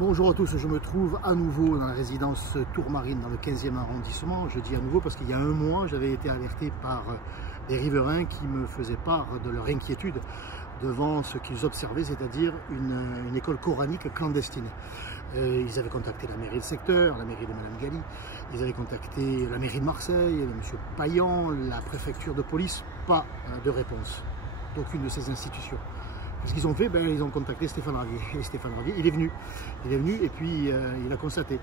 Bonjour à tous, je me trouve à nouveau dans la résidence Tourmarine dans le 15e arrondissement. Je dis à nouveau parce qu'il y a un mois, j'avais été alerté par des riverains qui me faisaient part de leur inquiétude devant ce qu'ils observaient, c'est-à-dire une école coranique clandestine. Ils avaient contacté la mairie de secteur, la mairie de Madame Gali, ils avaient contacté la mairie de Marseille, M. Payan, la préfecture de police, pas de réponse d'aucune de ces institutions. Ce qu'ils ont fait, ils ont contacté Stéphane Ravier. Et Stéphane Ravier, il est venu et puis il a constaté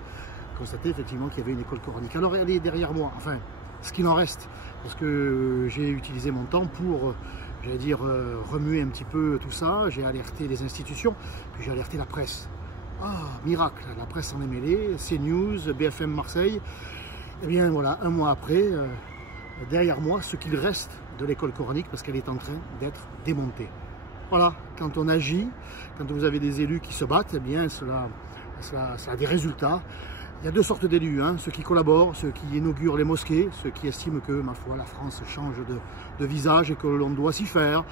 effectivement qu'il y avait une école coranique. Alors elle est derrière moi, enfin, ce qu'il en reste, parce que j'ai utilisé mon temps pour, j'allais dire, remuer un petit peu tout ça. J'ai alerté les institutions, puis j'ai alerté la presse. Ah, miracle, la presse s'en est mêlée, CNews, BFM Marseille. Et bien voilà, un mois après, derrière moi, ce qu'il reste de l'école coranique, parce qu'elle est en train d'être démontée. Voilà, quand on agit, quand vous avez des élus qui se battent, eh bien cela a des résultats. Il y a deux sortes d'élus, hein, ceux qui collaborent, ceux qui inaugurent les mosquées, ceux qui estiment que, ma foi, la France change de visage et que l'on doit s'y faire.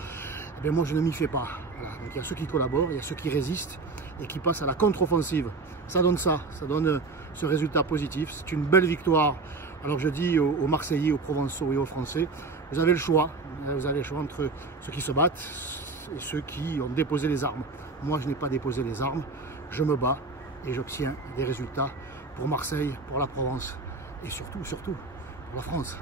Eh bien moi je ne m'y fais pas. Voilà. Donc il y a ceux qui collaborent, il y a ceux qui résistent et qui passent à la contre-offensive. Ça donne ce résultat positif. C'est une belle victoire. Alors je dis aux Marseillais, aux Provençaux et aux Français, vous avez le choix entre ceux qui se battent et ceux qui ont déposé les armes. Moi, je n'ai pas déposé les armes, je me bats et j'obtiens des résultats pour Marseille, pour la Provence et surtout pour la France.